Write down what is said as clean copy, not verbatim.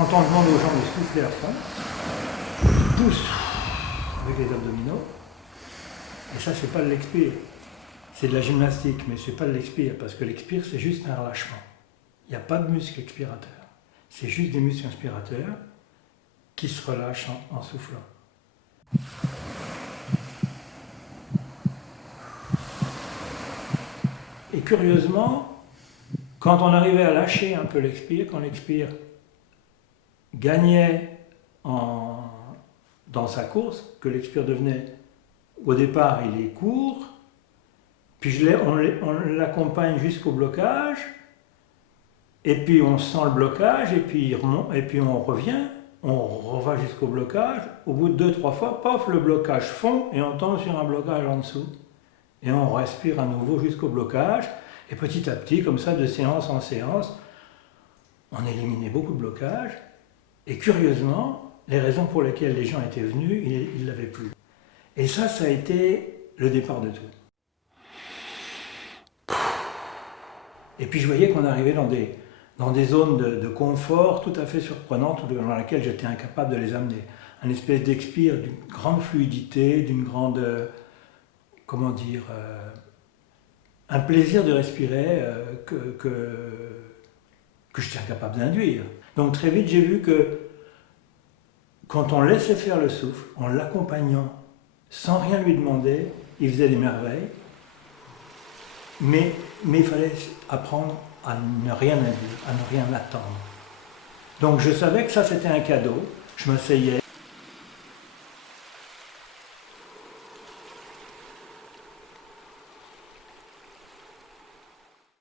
Quand on demande aux gens de souffler à fond, ils poussent avec les abdominaux. Et ça, c'est pas de l'expire. C'est de la gymnastique, mais c'est pas de l'expire, parce que l'expire, c'est juste un relâchement. Il n'y a pas de muscle expirateur. C'est juste des muscles inspirateurs qui se relâchent en soufflant. Et curieusement, quand on arrivait à lâcher un peu l'expire, quand l'expire gagnait dans sa course, que l'expire devenait, au départ, il est court, puis on l'accompagne jusqu'au blocage, et puis on sent le blocage, et puis on revient, on va jusqu'au blocage, au bout de 2-3 fois, paf, le blocage fond, et on tombe sur un blocage en dessous. Et on respire à nouveau jusqu'au blocage, et petit à petit, comme ça, de séance en séance, on éliminait beaucoup de blocages, et curieusement, les raisons pour lesquelles les gens étaient venus, ils ne l'avaient plus. Et ça a été le départ de tout. Et puis je voyais qu'on arrivait dans des zones de confort tout à fait surprenantes dans lesquelles j'étais incapable de les amener. Un espèce d'expire d'une grande fluidité, d'une grande... comment dire, un plaisir de respirer que j'étais incapable d'induire. Donc très vite j'ai vu que quand on laissait faire le souffle, en l'accompagnant, sans rien lui demander, il faisait des merveilles, mais il fallait apprendre à ne rien induire, à ne rien attendre. Donc je savais que ça c'était un cadeau, je m'asseyais